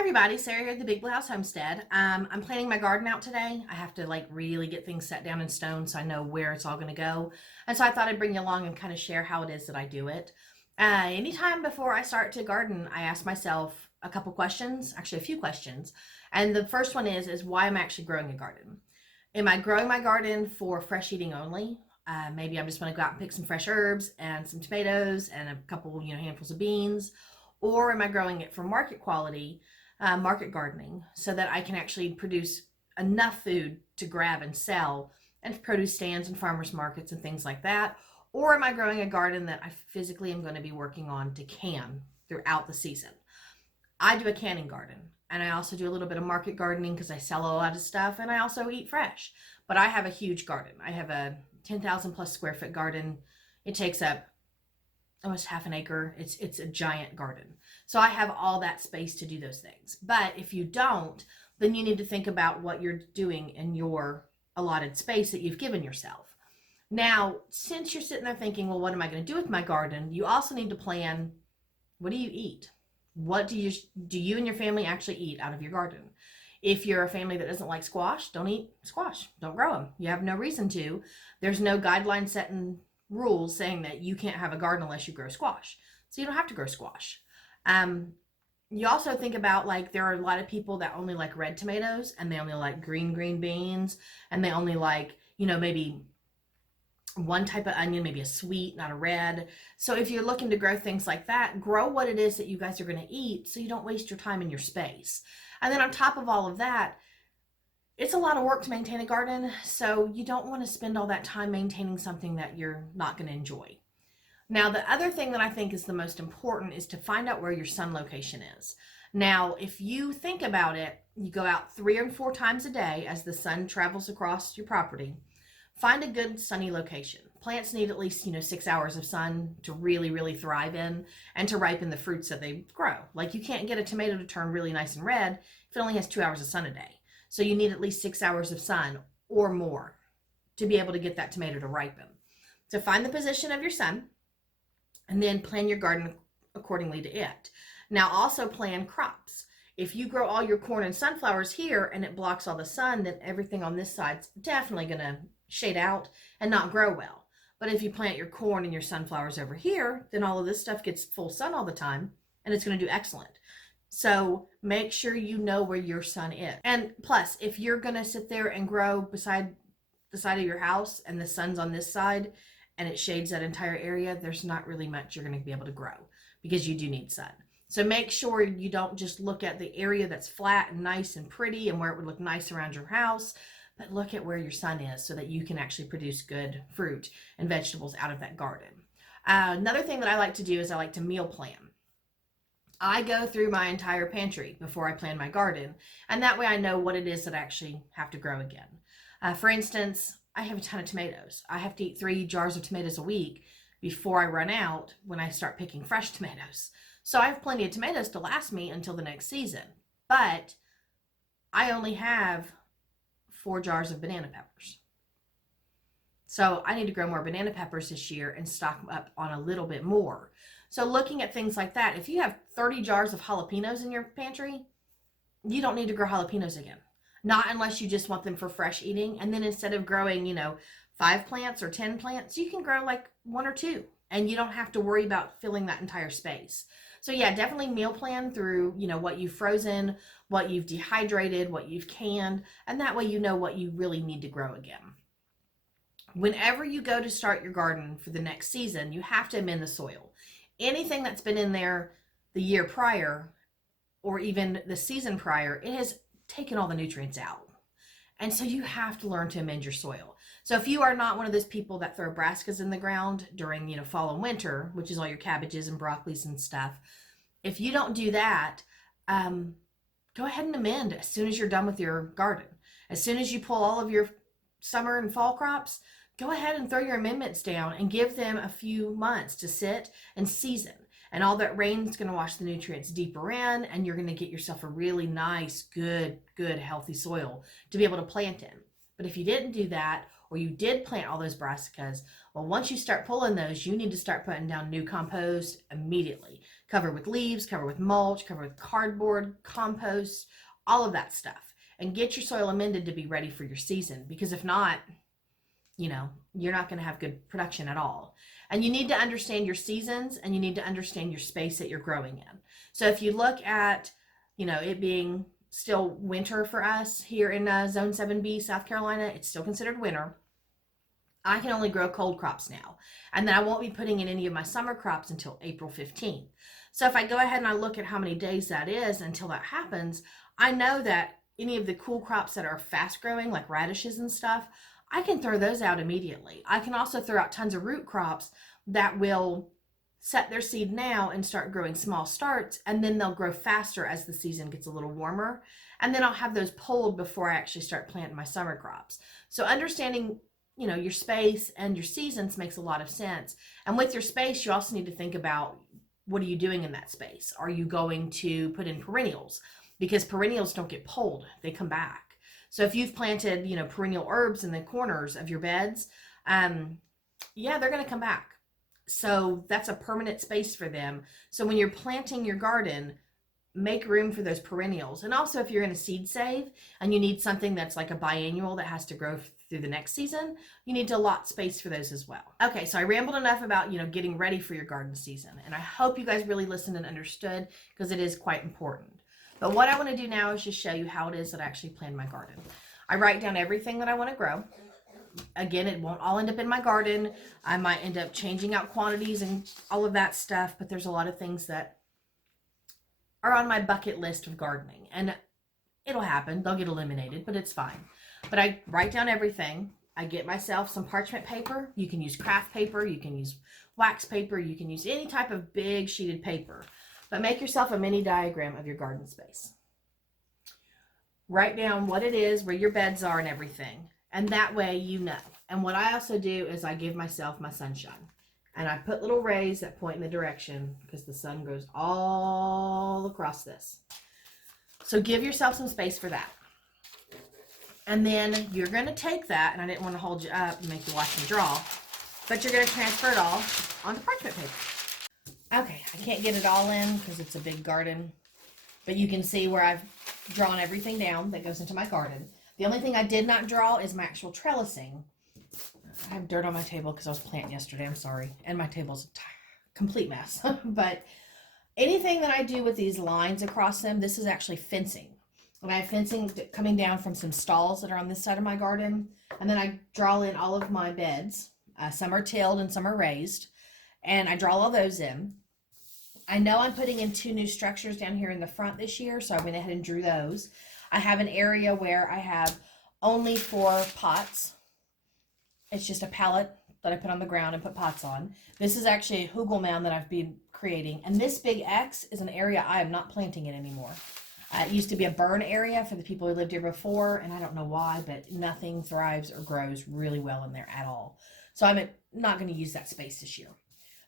Everybody, Sarah here at the Big Blue House Homestead. I'm planning my garden out today. I have to really get things set down in stone so I know where it's all going to go. And so I thought I'd bring you along and kind of share how it is that I do it. Anytime before I start to garden, I ask myself a couple questions, actually a few questions. And the first one is why I'm actually growing a garden. Am I growing my garden for fresh eating only? Maybe I'm just going to go out and pick some fresh herbs and some tomatoes and a couple, handfuls of beans. Or am I growing it for market quality? Market gardening, so that I can actually produce enough food to grab and sell and produce stands and farmers markets and things like that? Or am I growing a garden that I physically am going to be working on to can throughout the season? I do a canning garden, and I also do a little bit of market gardening because I sell a lot of stuff and I also eat fresh. But I have a huge garden. I have a 10,000 plus square foot garden. It takes up almost half an acre. It's a giant garden. So I have all that space to do those things. But if you don't, then you need to think about what you're doing in your allotted space that you've given yourself. Now, since you're sitting there thinking, well, what am I going to do with my garden? You also need to plan, what do you eat? What do you and your family actually eat out of your garden? If you're a family that doesn't like squash, don't eat squash. Don't grow them. You have no reason to. There's no guideline setting rules saying that you can't have a garden unless you grow squash. So you don't have to grow squash. You also think about, there are a lot of people that only like red tomatoes, and they only like green beans, and they only like, maybe one type of onion, maybe a sweet, not a red. So if you're looking to grow things like that, grow what it is that you guys are going to eat so you don't waste your time in your space. And then on top of all of that, it's a lot of work to maintain a garden, so you don't want to spend all that time maintaining something that you're not going to enjoy. Now, the other thing that I think is the most important is to find out where your sun location is. Now, if you think about it, you go out 3 or 4 times a day as the sun travels across your property. Find a good sunny location. Plants need at least, 6 hours of sun to really thrive in and to ripen the fruits that they grow. Like, you can't get a tomato to turn really nice and red if it only has 2 hours of sun a day. So you need at least 6 hours of sun or more to be able to get that tomato to ripen. So find the position of your sun and then plan your garden accordingly to it. Now also plan crops. If you grow all your corn and sunflowers here and it blocks all the sun, then everything on this side's definitely going to shade out and not grow well. But if you plant your corn and your sunflowers over here, then all of this stuff gets full sun all the time and it's going to do excellent. So make sure you know where your sun is. And plus, if you're going to sit there and grow beside the side of your house and the sun's on this side and it shades that entire area, there's not really much you're going to be able to grow because you do need sun. So make sure you don't just look at the area that's flat and nice and pretty and where it would look nice around your house, but look at where your sun is so that you can actually produce good fruit and vegetables out of that garden. Another thing that I like to do is I like to meal plan. I go through my entire pantry before I plan my garden, and that way I know what it is that I actually have to grow again. For instance, I have a ton of tomatoes. I have to eat 3 jars of tomatoes a week before I run out when I start picking fresh tomatoes. So I have plenty of tomatoes to last me until the next season, but I only have 4 jars of banana peppers. So I need to grow more banana peppers this year and stock up on a little bit more. So looking at things like that, if you have 30 jars of jalapenos in your pantry, you don't need to grow jalapenos again. Not unless you just want them for fresh eating. And then instead of growing, 5 plants or 10 plants, you can grow like 1 or 2. And you don't have to worry about filling that entire space. So yeah, definitely meal plan through, what you've frozen, what you've dehydrated, what you've canned. And that way you know what you really need to grow again. Whenever you go to start your garden for the next season, you have to amend the soil. Anything that's been in there the year prior or even the season prior, it has taken all the nutrients out. And so you have to learn to amend your soil. So if you are not one of those people that throw brassicas in the ground during, fall and winter, which is all your cabbages and broccolis and stuff, if you don't do that, go ahead and amend as soon as you're done with your garden. As soon as you pull all of your summer and fall crops, go ahead and throw your amendments down and give them a few months to sit and season. And all that rain is going to wash the nutrients deeper in, and you're going to get yourself a really nice, good, healthy soil to be able to plant in. But if you didn't do that, or you did plant all those brassicas, well, once you start pulling those, you need to start putting down new compost immediately. Cover with leaves, cover with mulch, cover with cardboard, compost, all of that stuff. And get your soil amended to be ready for your season, because if not, you're not going to have good production at all. And you need to understand your seasons, and you need to understand your space that you're growing in. So if you look at, it being still winter for us here in Zone 7B, South Carolina, it's still considered winter. I can only grow cold crops now. And then I won't be putting in any of my summer crops until April 15th. So if I go ahead and I look at how many days that is until that happens, I know that any of the cool crops that are fast growing, like radishes and stuff, I can throw those out immediately. I can also throw out tons of root crops that will set their seed now and start growing small starts, and then they'll grow faster as the season gets a little warmer. And then I'll have those pulled before I actually start planting my summer crops. So understanding, your space and your seasons makes a lot of sense. And with your space, you also need to think about, what are you doing in that space? Are you going to put in perennials? Because perennials don't get pulled, they come back. So if you've planted, perennial herbs in the corners of your beds, they're going to come back. So that's a permanent space for them. So when you're planting your garden, make room for those perennials. And also, if you're going to seed save and you need something that's like a biannual that has to grow through the next season, you need to allot space for those as well. Okay, so I rambled enough about, getting ready for your garden season. And I hope you guys really listened and understood, because it is quite important. But what I want to do now is just show you how it is that I actually plan my garden. I write down everything that I want to grow. Again, it won't all end up in my garden. I might end up changing out quantities and all of that stuff, but there's a lot of things that are on my bucket list of gardening. And it'll happen. They'll get eliminated, but it's fine. But I write down everything. I get myself some parchment paper. You can use craft paper. You can use wax paper. You can use any type of big sheeted paper. But make yourself a mini diagram of your garden space. Write down what it is, where your beds are and everything. And that way you know. And what I also do is I give myself my sunshine. And I put little rays that point in the direction, because the sun goes all across this. So give yourself some space for that. And then you're going to take that, and I didn't want to hold you up and make you watch me draw, but you're going to transfer it all onto parchment paper. Okay, I can't get it all in because it's a big garden, but you can see where I've drawn everything down that goes into my garden. The only thing I did not draw is my actual trellising. I have dirt on my table because I was planting yesterday, I'm sorry, and my table's a complete mess. But anything that I do with these lines across them, this is actually fencing. And I have fencing coming down from some stalls that are on this side of my garden, and then I draw in all of my beds. Some are tilled and some are raised, and I draw all those in. I know I'm putting in 2 new structures down here in the front this year, so I went ahead and drew those. I have an area where I have only 4 pots. It's just a pallet that I put on the ground and put pots on. This is actually a hugel mound that I've been creating, and this big X is an area I am not planting in anymore. It used to be a burn area for the people who lived here before, and I don't know why, but nothing thrives or grows really well in there at all. So I'm not going to use that space this year.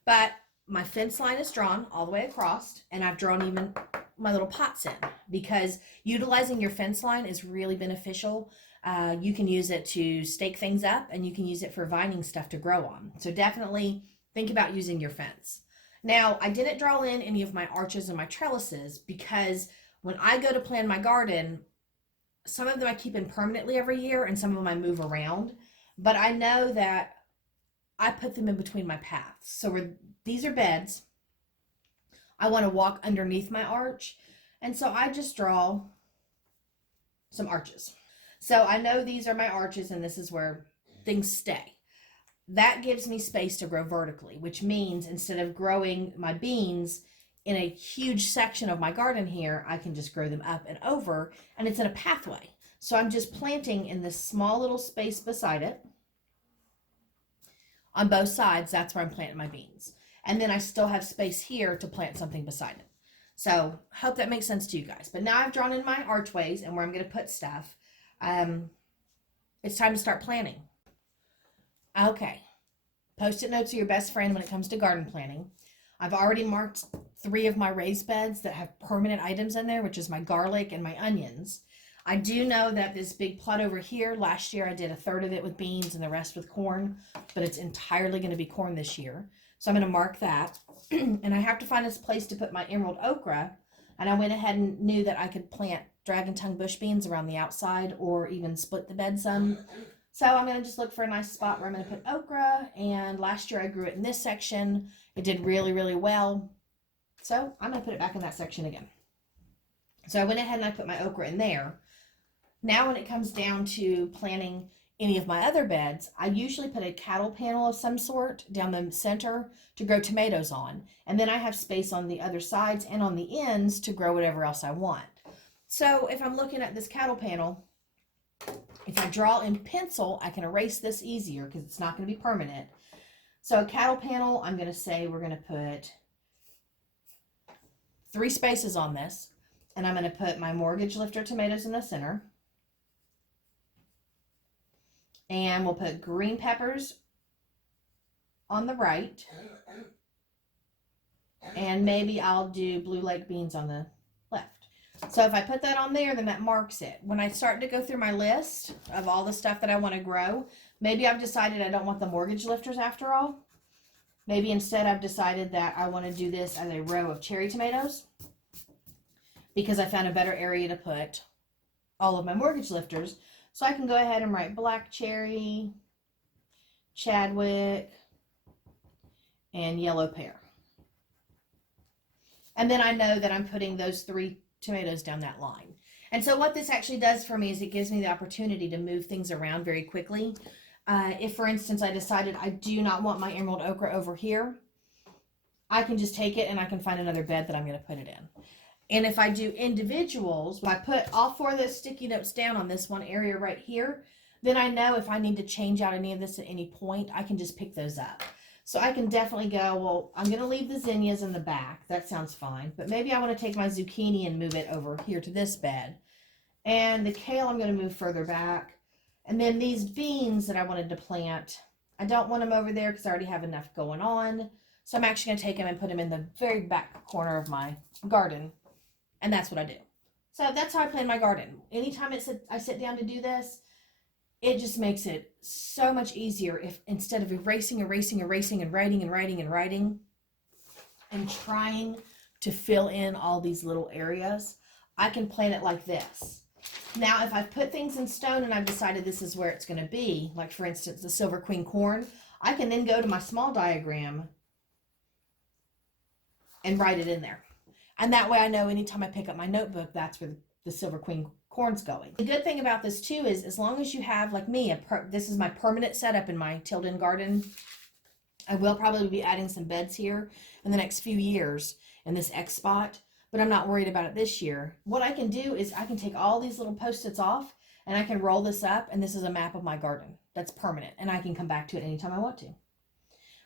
But my fence line is drawn all the way across, and I've drawn even my little pots in, because utilizing your fence line is really beneficial. You can use it to stake things up, and you can use it for vining stuff to grow on. So definitely think about using your fence. Now, I didn't draw in any of my arches and my trellises, because when I go to plan my garden, some of them I keep in permanently every year, and some of them I move around. But I know that I put them in between my paths. So where these are beds, I want to walk underneath my arch, and so I just draw some arches. So I know these are my arches, and this is where things stay. That gives me space to grow vertically, which means instead of growing my beans in a huge section of my garden here, I can just grow them up and over, and it's in a pathway. So I'm just planting in this small little space beside it. On both sides, that's where I'm planting my beans. And then I still have space here to plant something beside it. So hope that makes sense to you guys. But now I've drawn in my archways and where I'm going to put stuff. It's time to start planting. Okay. Post-it notes are your best friend when it comes to garden planning. I've already marked 3 of my raised beds that have permanent items in there, which is my garlic and my onions. I do know that this big plot over here, last year I did a third of it with beans and the rest with corn, but it's entirely going to be corn this year. So I'm going to mark that. And I have to find this place to put my emerald okra. And I went ahead and knew that I could plant dragon tongue bush beans around the outside or even split the bed some. So I'm going to just look for a nice spot where I'm going to put okra. And last year I grew it in this section. It did really, really well. So I'm going to put it back in that section again. So I went ahead and I put my okra in there. Now when it comes down to planting any of my other beds, I usually put a cattle panel of some sort down the center to grow tomatoes on. And then I have space on the other sides and on the ends to grow whatever else I want. So if I'm looking at this cattle panel, if I draw in pencil, I can erase this easier because it's not going to be permanent. So a cattle panel, I'm going to say we're going to put 3 spaces on this. And I'm going to put my mortgage lifter tomatoes in the center. And we'll put green peppers on the right. And maybe I'll do blue lake beans on the left. So if I put that on there, then that marks it. When I start to go through my list of all the stuff that I want to grow, maybe I've decided I don't want the mortgage lifters after all. Maybe instead I've decided that I want to do this as a row of cherry tomatoes, because I found a better area to put all of my mortgage lifters. So I can go ahead and write black cherry, Chadwick, and yellow pear. And then I know that I'm putting those 3 tomatoes down that line. And so what this actually does for me is it gives me the opportunity to move things around very quickly. If, for instance, I decided I do not want my emerald okra over here, I can just take it and I can find another bed that I'm going to put it in. And if I do individuals, if I put all 4 of those sticky notes down on this one area right here, then I know if I need to change out any of this at any point, I can just pick those up. So I can definitely go, well, I'm going to leave the zinnias in the back. That sounds fine. But maybe I want to take my zucchini and move it over here to this bed. And the kale I'm going to move further back. And then these beans that I wanted to plant, I don't want them over there because I already have enough going on. So I'm actually going to take them and put them in the very back corner of my garden. And that's what I do. So that's how I plan my garden. Anytime I sit down to do this, it just makes it so much easier if instead of erasing and writing and trying to fill in all these little areas, I can plan it like this. Now, if I've put things in stone and I've decided this is where it's going to be, like for instance, the Silver Queen corn, I can then go to my small diagram and write it in there. And that way I know anytime I pick up my notebook, that's where the Silver Queen corn's going. The good thing about this too is as long as you have, like me, this is my permanent setup in my tilled-in garden. I will probably be adding some beds here in the next few years in this X spot, but I'm not worried about it this year. What I can do is I can take all these little Post-its off and I can roll this up, and this is a map of my garden that's permanent, and I can come back to it anytime I want to.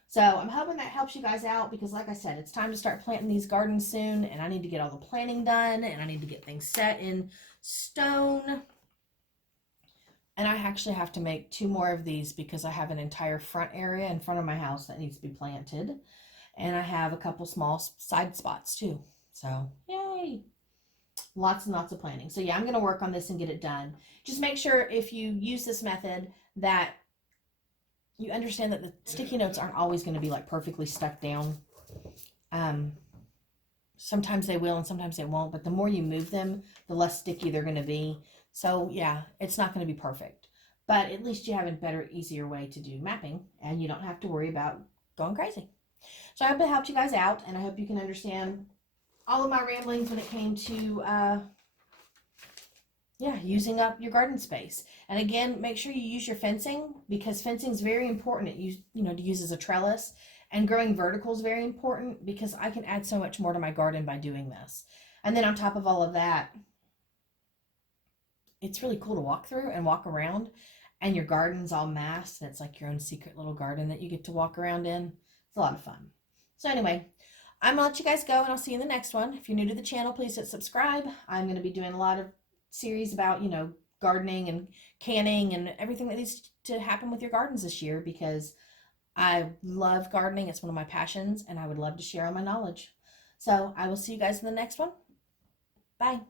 So I'm hoping that helps you guys out because, like I said, it's time to start planting these gardens soon, and I need to get all the planting done, and I need to get things set in stone. And I actually have to make 2 more of these because I have an entire front area in front of my house that needs to be planted. And I have a couple small side spots too. So, yay! Lots and lots of planting. So yeah, I'm going to work on this and get it done. Just make sure if you use this method that you understand that the sticky notes aren't always going to be like perfectly stuck down. Sometimes they will and sometimes they won't, but the more you move them, the less sticky they're going to be. So yeah, it's not going to be perfect, but at least you have a better, easier way to do mapping, and you don't have to worry about going crazy. So I hope it helped you guys out, and I hope you can understand all of my ramblings when it came to using up your garden space. And again, make sure you use your fencing, because fencing is very important to use as a trellis, and growing vertical is very important because I can add so much more to my garden by doing this. And then on top of all of that, it's really cool to walk through and walk around, and your garden's all masked, and it's like your own secret little garden that you get to walk around in. It's a lot of fun. So anyway, I'm gonna let you guys go, and I'll see you in the next one. If you're new to the channel, please hit subscribe. I'm going to be doing a lot of series about gardening and canning and everything that needs to happen with your gardens this year, because I love gardening. It's one of my passions, and I would love to share all my knowledge. So I will see you guys in the next one. Bye.